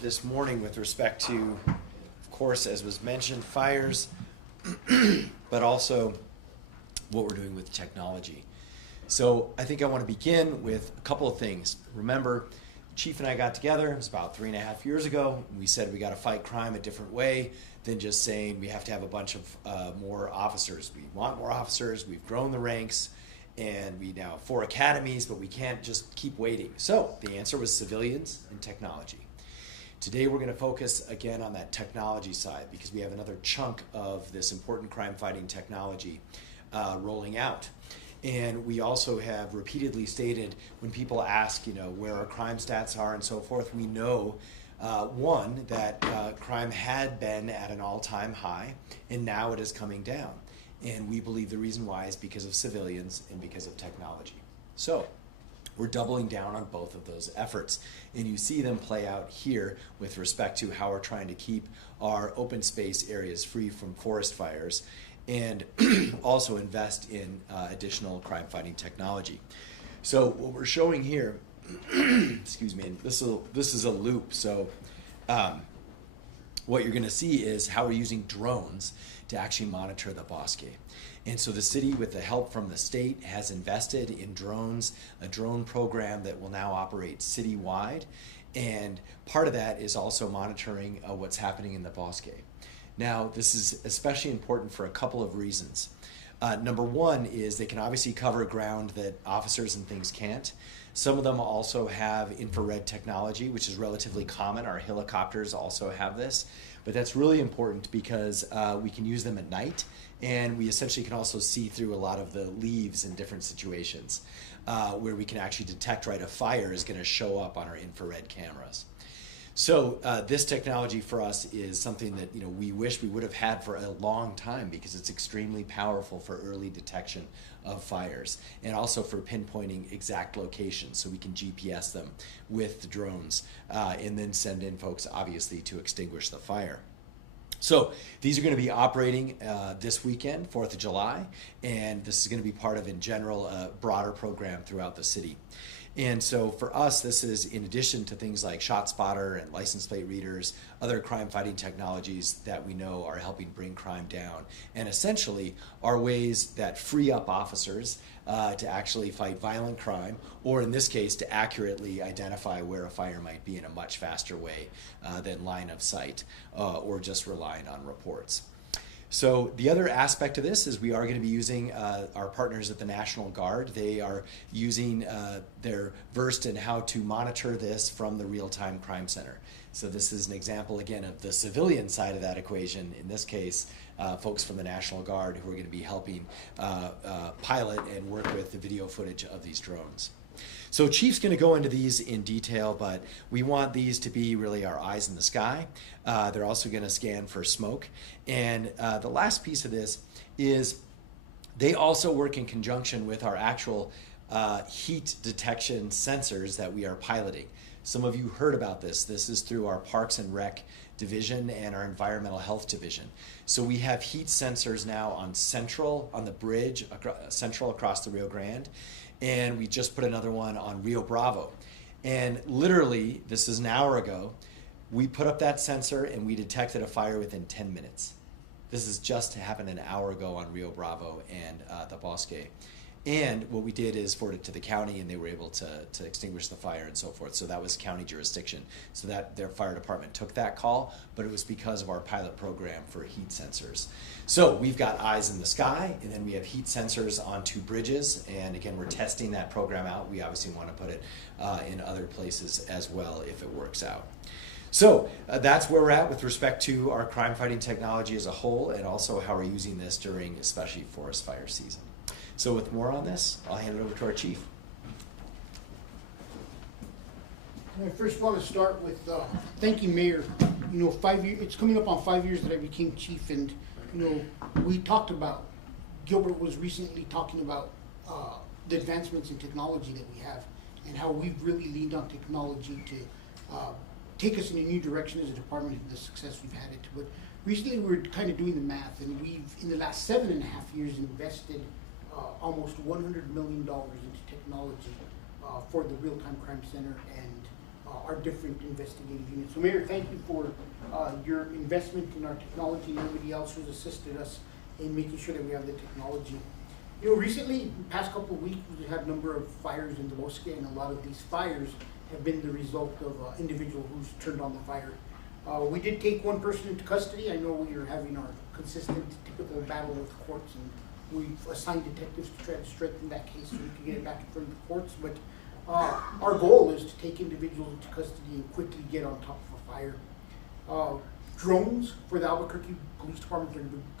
this morning with respect to, of course, as was mentioned, fires, but also what we're doing with technology. So I think I want to begin with a couple of things. Remember, Chief and I got together, it was about 3.5 years ago. We said we got to fight crime a different way than just saying we have to have a bunch of more officers. We want more officers, we've grown the ranks, and we now have 4 academies, but we can't just keep waiting. So the answer was civilians and technology. Today we're going to focus again on that technology side because we have another chunk of this important crime fighting technology rolling out. And we also have repeatedly stated when people ask, where our crime stats are and so forth, we know, one, that crime had been at an all-time high, and now it is coming down. And we believe the reason why is because of civilians and because of technology. So we're doubling down on both of those efforts. And you see them play out here with respect to how we're trying to keep our open space areas free from forest fires and also invest in additional crime-fighting technology. So what we're showing here, excuse me, and this is a loop. So what you're going to see is how we're using drones to actually monitor the bosque. And so the city, with the help from the state, has invested in drones, a drone program that will now operate citywide. And part of that is also monitoring what's happening in the bosque. Now, this is especially important for a couple of reasons. Number one is they can obviously cover ground that officers and things can't. Some of them also have infrared technology, which is relatively common. Our helicopters also have this. But that's really important because we can use them at night, and we essentially can also see through a lot of the leaves in different situations where we can actually detect, a fire is going to show up on our infrared cameras. So this technology for us is something that we wish we would have had for a long time because it's extremely powerful for early detection of fires and also for pinpointing exact locations so we can GPS them with the drones and then send in folks obviously to extinguish the fire. So these are going to be operating this weekend, 4th of July, and this is going to be part of, in general, a broader program throughout the city. And so for us, this is in addition to things like ShotSpotter and license plate readers, other crime-fighting technologies that we know are helping bring crime down, and essentially are ways that free up officers to actually fight violent crime, or in this case, to accurately identify where a fire might be in a much faster way than line of sight or just relying on reports. So the other aspect of this is we are going to be using our partners at the National Guard. They are using, they're versed in how to monitor this from the Real-Time Crime Center. So this is an example, again, of the civilian side of that equation. In this case, folks from the National Guard who are going to be helping pilot and work with the video footage of these drones. So Chief's going to go into these in detail, but we want these to be really our eyes in the sky. They're also going to scan for smoke. And the last piece of this is they also work in conjunction with our actual heat detection sensors that we are piloting. Some of you heard about this. This is through our Parks and Rec division and our Environmental Health division. So we have heat sensors now on the bridge, central across the Rio Grande. And we just put another one on Rio Bravo. And literally, this is an hour ago, we put up that sensor and we detected a fire within 10 minutes. This has just happened an hour ago on Rio Bravo and the Bosque. And what we did is forward it to the county, and they were able to extinguish the fire and so forth. So that was county jurisdiction. So that their fire department took that call, but it was because of our pilot program for heat sensors. So we've got eyes in the sky, and then we have heat sensors on 2 bridges. And again, we're testing that program out. We obviously want to put it in other places as well if it works out. So that's where we're at with respect to our crime-fighting technology as a whole, and also how we're using this during especially forest fire season. So with more on this, I'll hand it over to our chief. I first want to start with thanking Mayor. 5 years, it's coming up on 5 years that I became chief, and we talked about, Gilbert was recently talking about the advancements in technology that we have and how we've really leaned on technology to take us in a new direction as a department and the success we've had it. But recently we're kind of doing the math, and we've, in the last 7.5 years, invested almost $100 million into technology for the Real-Time Crime Center and our different investigative units So Mayor, thank you for your investment in our technology and everybody else who's assisted us in making sure that we have the technology. You know, recently, the past couple of weeks, we've had a number of fires in the Bosque, and a lot of these fires have been the result of an individual who's turned on the fire. We did take one person into custody. I know we are having our consistent, typical battle with the courts, and we've assigned detectives to try to strengthen that case so we can get it back in front of the courts. But our goal is to take individuals into custody and quickly get on top of a fire. Drones for the Albuquerque Police Department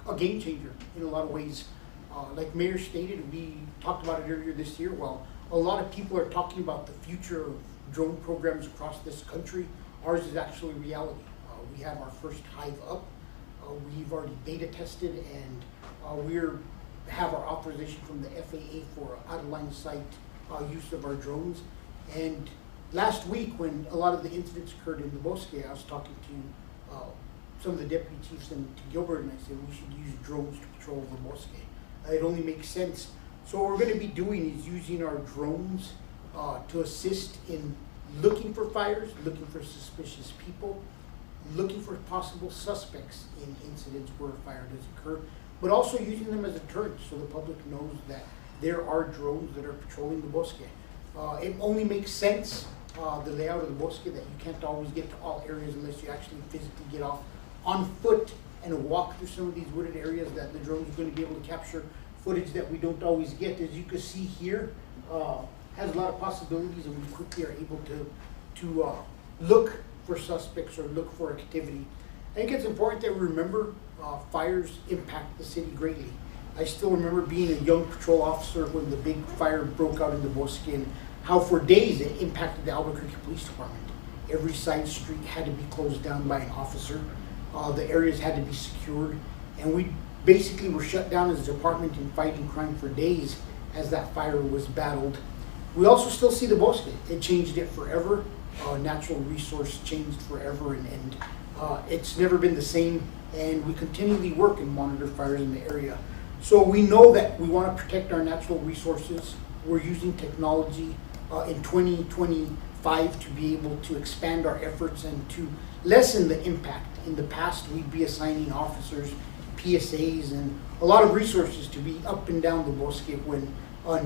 are a game changer in a lot of ways. Like Mayor stated, we talked about it earlier this year. Well, a lot of people are talking about the future of drone programs across this country. Ours is actually reality. We have our first hive up. We've already beta tested, and we have our authorization from the FAA for out-of-line sight use of our drones. And last week, when a lot of the incidents occurred in the Bosque, I was talking to some of the deputy chiefs and to Gilbert, and I said we should use drones to patrol the Bosque. It only makes sense. So what we're going to be doing is using our drones to assist in looking for fires, looking for suspicious people, looking for possible suspects in incidents where a fire does occur, but also using them as a deterrent so the public knows that there are drones that are patrolling the Bosque. It only makes sense, the layout of the Bosque, that you can't always get to all areas unless you actually physically get off on foot and walk through some of these wooded areas that the drone is going to be able to capture footage that we don't always get. As you can see here, has a lot of possibilities, and we quickly are able to look for suspects or look for activity. I think it's important that we remember fires impact the city greatly. I still remember being a young patrol officer when the big fire broke out in the Bosque, and how for days it impacted the Albuquerque Police Department. Every side street had to be closed down by an officer. The areas had to be secured, and we basically were shut down as a department in fighting crime for days as that fire was battled. We also still see the Bosque. It changed it forever. Natural resource changed forever, and it's never been the same, and we continually work and monitor fires in the area. So we know that we want to protect our natural resources. We're using technology in 2025 to be able to expand our efforts and to lessen the impact. In the past, we'd be assigning officers, PSAs, and a lot of resources to be up and down the Bosque, when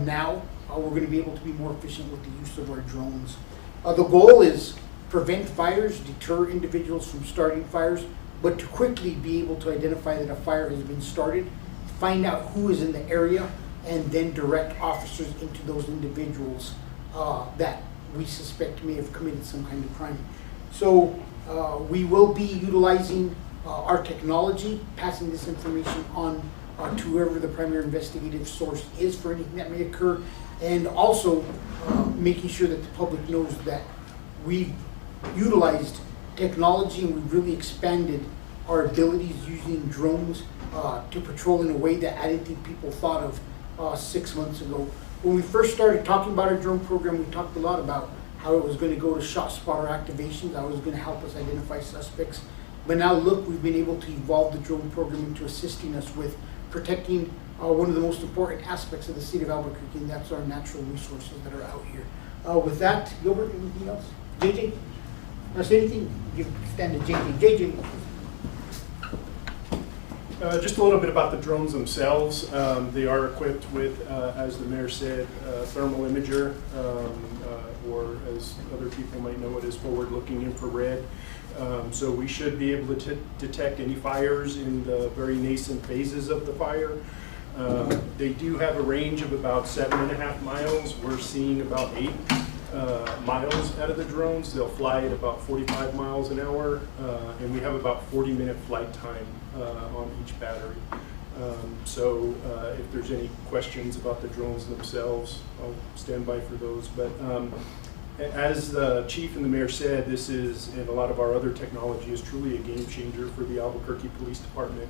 now we're going to be able to be more efficient with the use of our drones. The goal is prevent fires, deter individuals from starting fires, but to quickly be able to identify that a fire has been started, find out who is in the area, and then direct officers into those individuals that we suspect may have committed some kind of crime. So we will be utilizing our technology, passing this information on to whoever the primary investigative source is for anything that may occur, and also making sure that the public knows that we've utilized technology and we've really expanded our abilities using drones to patrol in a way that I didn't think people thought of 6 months ago. When we first started talking about our drone program, we talked a lot about how it was going to go to shot spotter activations, how it was going to help us identify suspects. But now look, we've been able to evolve the drone program into assisting us with protecting one of the most important aspects of the city of Albuquerque, and that's our natural resources that are out here. With that, Gilbert, anything else? JJ? Want to say anything? You stand to JJ. JJ. Just a little bit about the drones themselves. They are equipped with, as the mayor said, thermal imager, or as other people might know it as forward-looking infrared. So we should be able to detect any fires in the very nascent phases of the fire. They do have a range of about 7.5 miles. We're seeing about 8 miles out of the drones. They'll fly at about 45 miles an hour, and we have about 40-minute flight time on each battery. So if there's any questions about the drones themselves, I'll stand by for those. But as the chief and the mayor said, this is, and a lot of our other technology is truly a game changer for the Albuquerque Police Department.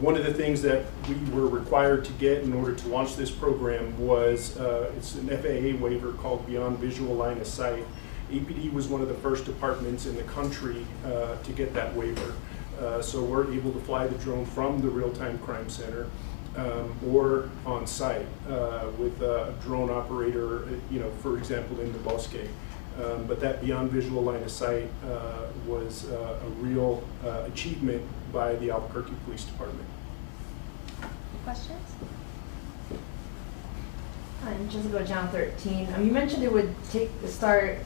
One of the things that we were required to get in order to launch this program was, it's an FAA waiver called Beyond Visual Line of Sight. APD was one of the first departments in the country to get that waiver. So we're able to fly the drone from the real-time crime center or on site with a drone operator, for example, in the Bosque. But that beyond visual line of sight was a real achievement by the Albuquerque Police Department. Questions? And just to go down 13, you mentioned it would start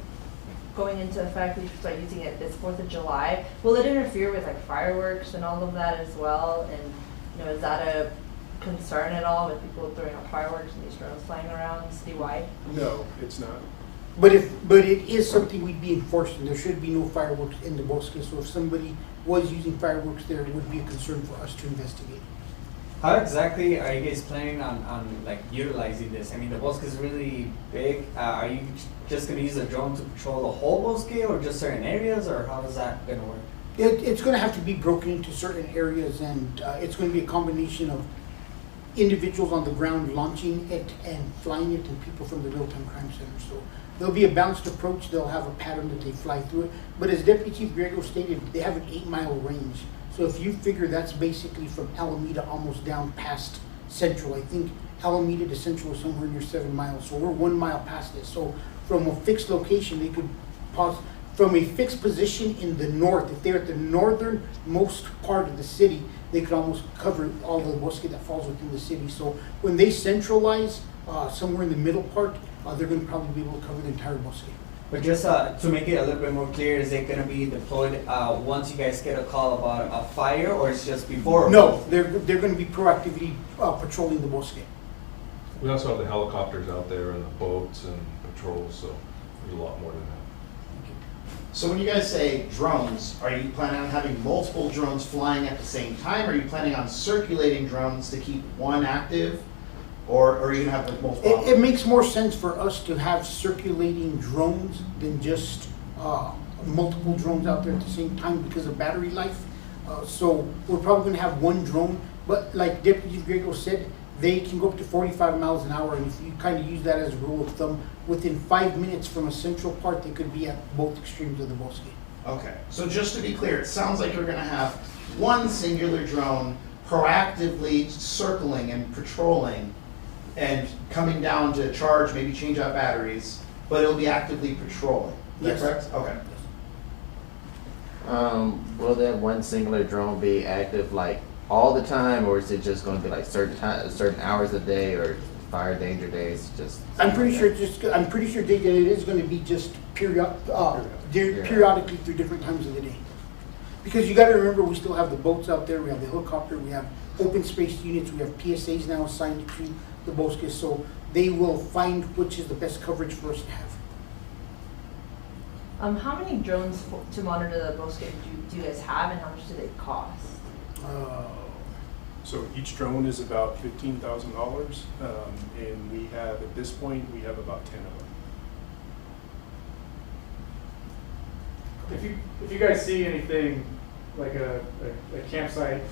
going into effect, we should start using it this 4th of July. Will it interfere with like fireworks and all of that as well? And is that a concern at all with people throwing up fireworks and these drones flying around citywide? No, it's not. But it is something we'd be enforcing. There should be no fireworks in the Bosque. So if somebody was using fireworks there, it would be a concern for us to investigate. How exactly are you guys planning on like utilizing this? I mean, the Bosque is really big. Are you just going to use a drone to patrol the whole Bosque or just certain areas, or how is that going to work? It's going to have to be broken into certain areas, and it's going to be a combination of individuals on the ground launching it and flying it, and people from the real-time crime center. So there'll be a balanced approach. They'll have a pattern that they fly through it. But as Deputy Chief Griego stated, they have an 8-mile range. So if you figure that's basically from Alameda almost down past Central. I think Alameda to Central is somewhere near 7 miles. So we're 1 mile past it. So from a fixed location, they could pause from a fixed position in the north. If they're at the northernmost part of the city, they could almost cover all the bosque that falls within the city. So when they centralize somewhere in the middle part, they're going to probably be able to cover the entire bosque. But just to make it a little bit more clear, is it going to be deployed once you guys get a call about a fire, or it's just before? No, they're going to be proactively patrolling the bosque. We also have the helicopters out there and the boats and patrols, so there's a lot more than that. So when you guys say drones, are you planning on having multiple drones flying at the same time? Or are you planning on circulating drones to keep one active? Or are you going to have like multiple? It makes more sense for us to have circulating drones than just multiple drones out there at the same time because of battery life. So we're probably going to have one drone, but like Deputy Griego said, they can go up to 45 miles an hour, and if you kind of use that as a rule of thumb, within 5 minutes from a central part, they could be at both extremes of the bosque. Okay, so just to be clear, it sounds like you're going to have one singular drone proactively circling and patrolling and coming down to charge, maybe change out batteries, but it'll be actively patrolling. Is that Yes. correct? Okay. Will that one singular drone be active like all the time, or is it just going to be like certain hours a day, or fire danger days? Just I'm pretty sure it is going to be just periodically through different times of the day. Because you got to remember, we still have the boats out there, we have the helicopter, we have open space units, we have PSAs now assigned to the bosque, so they will find which is the best coverage for us to have. How many drones to monitor the bosque do you guys have, and how much do they cost? So each drone is about $15,000, and we have, at this point, we have about 10 of them. If you guys see anything like a campsite,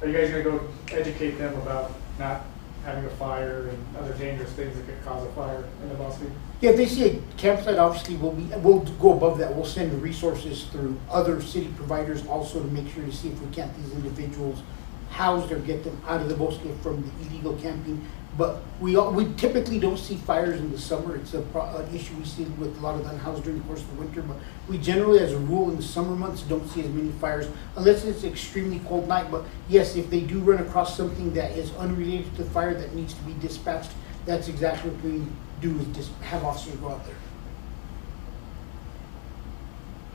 are you guys gonna go educate them about not having a fire and other dangerous things that could cause a fire in the bosque? Yeah, if they see a campsite, obviously we'll go above that. We'll send resources through other city providers also to make sure to see if we can't these individuals housed or get them out of the bosque from the illegal camping. But we typically don't see fires in the summer. It's an issue we see with a lot of the unhoused during the course of the winter. But we generally, as a rule, in the summer months, don't see as many fires unless it's an extremely cold night. But yes, if they do run across something that is unrelated to the fire that needs to be dispatched, that's exactly what we do, is just have officers go out there.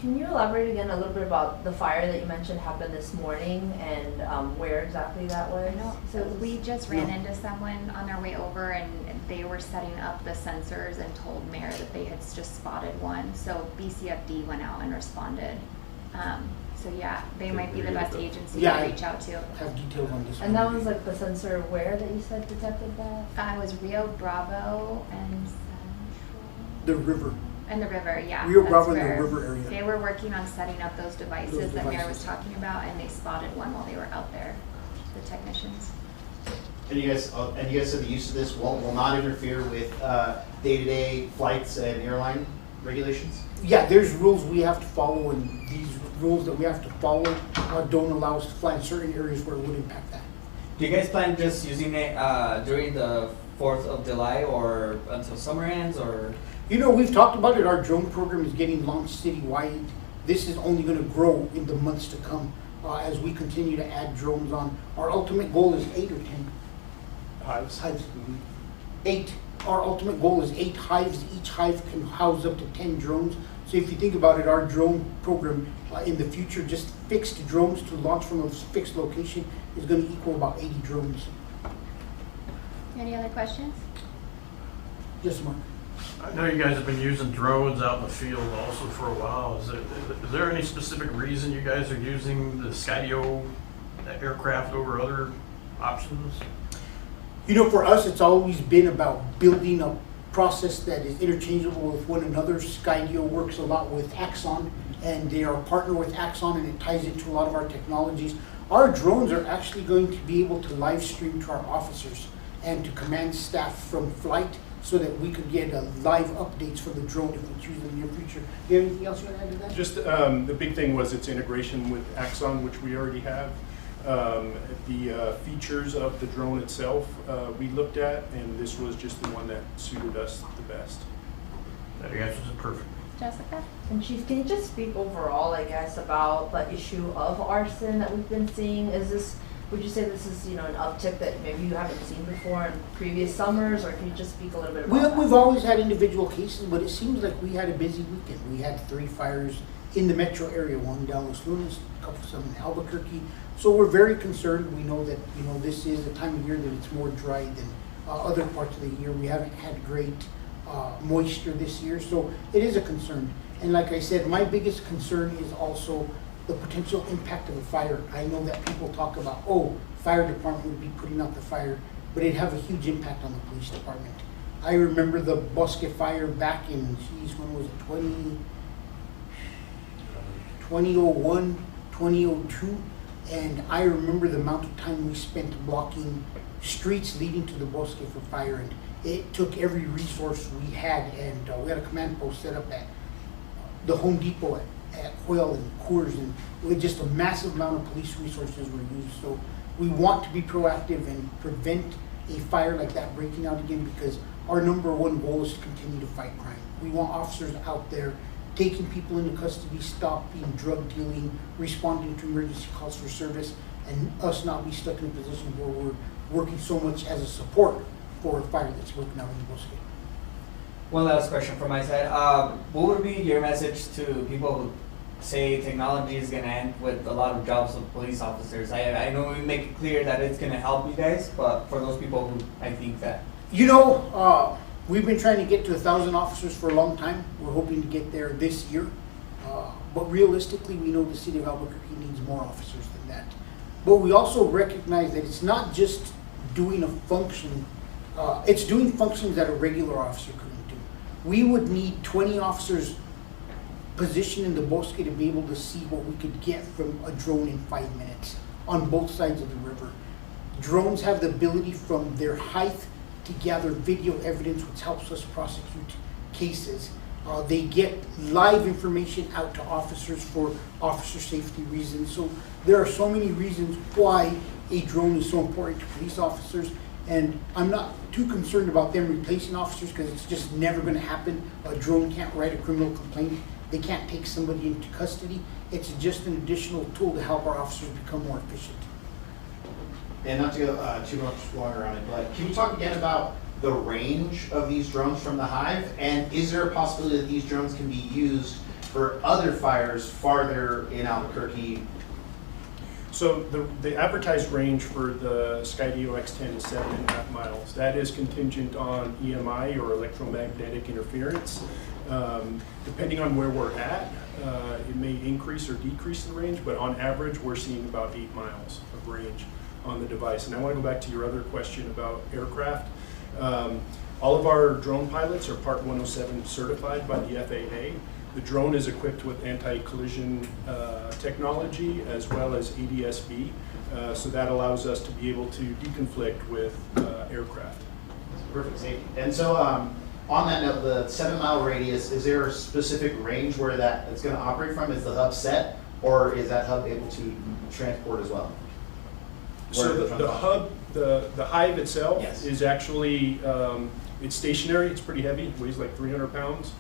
Can you elaborate again a little bit about the fire that you mentioned happened this morning and where exactly that was? No, so we just ran into someone on their way over, and they were setting up the sensors and told Mayor that they had just spotted one. So BCFD went out and responded. So yeah, they might be the best agency to reach out to. Have details on this. And that was like the sensor where that you said detected that? It was Rio Bravo and The river. And the river, yeah. Rio that's Bravo and where the river area. They were working on setting up those devices that Mayor was talking about, and they spotted one while they were out there, the technicians. And you guys said the use of this will not interfere with day-to-day flights and airline regulations? Yeah, there's rules we have to follow, and these rules that we have to follow don't allow us to fly in certain areas where it would impact that. Do you guys plan just using it during the 4th of July or until summer ends, or You know, we've talked about it. Our drone program is getting launched citywide. This is only going to grow in the months to come as we continue to add drones on. Our ultimate goal is 8 or 10 Hives. hives. 8. Our ultimate goal is 8 hives. Each hive can house up to 10 drones. So if you think about it, our drone program in the future, just fixed drones to launch from a fixed location, is going to equal about 80 drones. Any other questions? Yes, Mark. I know you guys have been using drones out in the field also for a while. Is there any specific reason you guys are using the Skydio aircraft over other options? You know, for us, it's always been about building a process that is interchangeable with one another. Skydio works a lot with Axon, and they are a partner with Axon, and it ties into a lot of our technologies. Our drones are actually going to be able to live stream to our officers and to command staff from flight, so that we could get live updates for the drone if we choose in the near future. Do you have anything else you want to add to that? Just the big thing was its integration with Axon, which we already have. The features of the drone itself we looked at, and this was just the one that suited us the best. That answers it perfect. Jessica? And Chief, can you just speak overall, I guess, about the issue of arson that we've been seeing? Would you say this is, an uptick that maybe you haven't seen before in previous summers, or can you just speak a little bit about that? We've always had individual cases, but it seems like we had a busy weekend. We had 3 fires in the metro area, one down Los Lunas, a couple some in Albuquerque. So we're very concerned. We know that, this is the time of year that it's more dry than other parts of the year. We haven't had great moisture this year, so it is a concern. And like I said, my biggest concern is also the potential impact of a fire. I know that people talk about, fire department would be putting out the fire, but it'd have a huge impact on the police department. I remember the Bosque fire back in, when was it, 2001, 2002, and I remember the amount of time we spent blocking streets leading to the Bosque for fire, and it took every resource we had, and we had a command post set up at the Home Depot at Coyle and Coors, and with just a massive amount of police resources were used. So we want to be proactive and prevent a fire like that breaking out again, because our #1 goal is to continue to fight crime. We want officers out there taking people into custody, stopping drug dealing, responding to emergency calls for service, and us not be stuck in a position where we're working so much as a support for a fire that's working out in the Bosque. One last question from my side. What would be your message to people who say technology is going to end with a lot of jobs of police officers? I know we make it clear that it's going to help you guys, but for those people who I think that... We've been trying to get to 1,000 officers for a long time. We're hoping to get there this year. But realistically, we know the city of Albuquerque needs more officers than that. But we also recognize that it's not just doing a function, it's doing functions that a regular officer couldn't do. We would need 20 officers positioned in the Bosque to be able to see what we could get from a drone in 5 minutes on both sides of the river. Drones have the ability from their height to gather video evidence, which helps us prosecute cases. They get live information out to officers for officer safety reasons. So there are so many reasons why a drone is so important to police officers, and I'm not too concerned about them replacing officers, because it's just never going to happen. A drone can't write a criminal complaint. They can't take somebody into custody. It's just an additional tool to help our officers become more efficient. And not to go too much longer on it, but can you talk again about the range of these drones from the hive? And is there a possibility that these drones can be used for other fires farther in Albuquerque? So the advertised range for the Skydio X10 is 7.5 miles. That is contingent on EMI, or electromagnetic interference. Depending on where we're at, it may increase or decrease the range, but on average, we're seeing about 8 miles of range on the device. And I want to go back to your other question about aircraft. All of our drone pilots are Part 107 certified by the FAA. The drone is equipped with anti-collision technology as well as ADS-B, so that allows us to be able to deconflict with aircraft. Perfect safety. And so on that note, the 7-mile radius, is there a specific range where it's going to operate from? Is the hub set, or is that hub able to transport as well? So the hub, the hive itself Yes. is actually It's stationary, it's pretty heavy, it weighs like 300 pounds.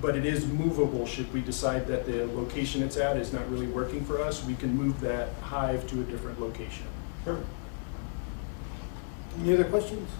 But it is movable should we decide that the location it's at is not really working for us. We can move that hive to a different location. Any other questions?